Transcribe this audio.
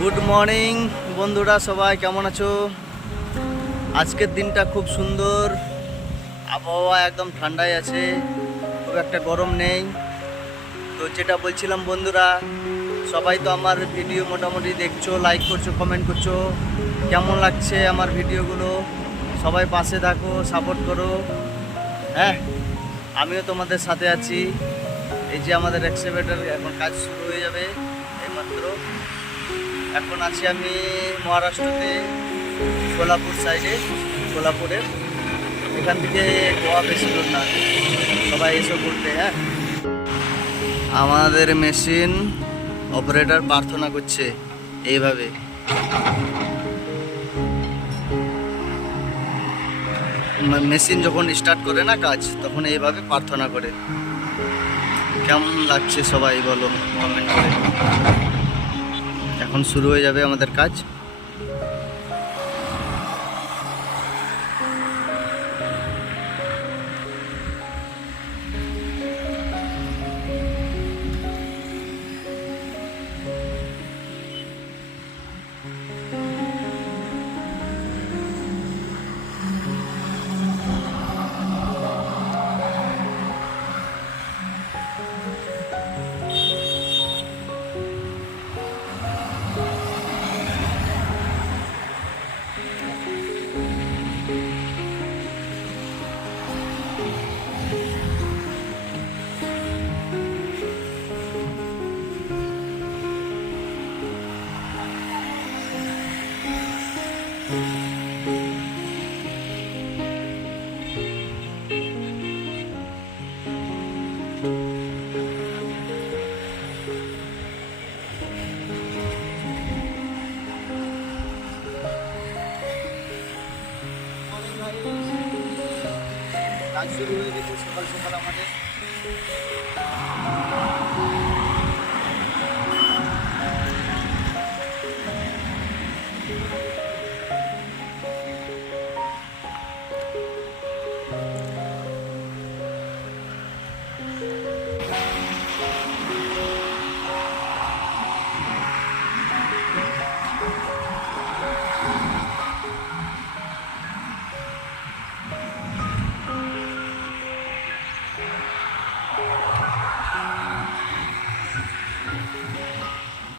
Good morning বন্ধুরা, সবাই কেমন আছো? আজকের দিনটা খুব সুন্দর। আবহাওয়া একদম ঠান্ডাই আছে, খুব একটা গরম নেই। তো যেটা বলছিলাম, বন্ধুরা, সবাই তো আমার ভিডিও মোটামুটি দেখছ লাইক করছ কমেন্ট করছ। কেমন লাগছে আমার ভিডিওগুলো সবাই পাশে থাকো সাপোর্ট করো। হ্যাঁ আমিও তোমাদের সাথে আছি। এই যে আমাদের এক্সিভেটার এখন কাজ শুরু হয়ে যাবে, এইমাত্র। এখন আছি আমি মহারাষ্ট্রতে, সোলাপুর সাইডে সোলাপুরে। এখান থেকে গোয়া বেশি দূর না। সবাই এসে ঘুরতে হ্যাঁ? আমাদের মেশিন অপারেটর প্রার্থনা করছে এইভাবে। মেশিন যখন স্টার্ট করে না কাজ, তখন এইভাবে প্রার্থনা করে। কেমন লাগছে সবাই বলো কমেন্ট করে। এখন শুরু হয়ে যাবে আমাদের কাজ। কাজ শুরু হয়ে গেছে সকাল সকাল আমাদের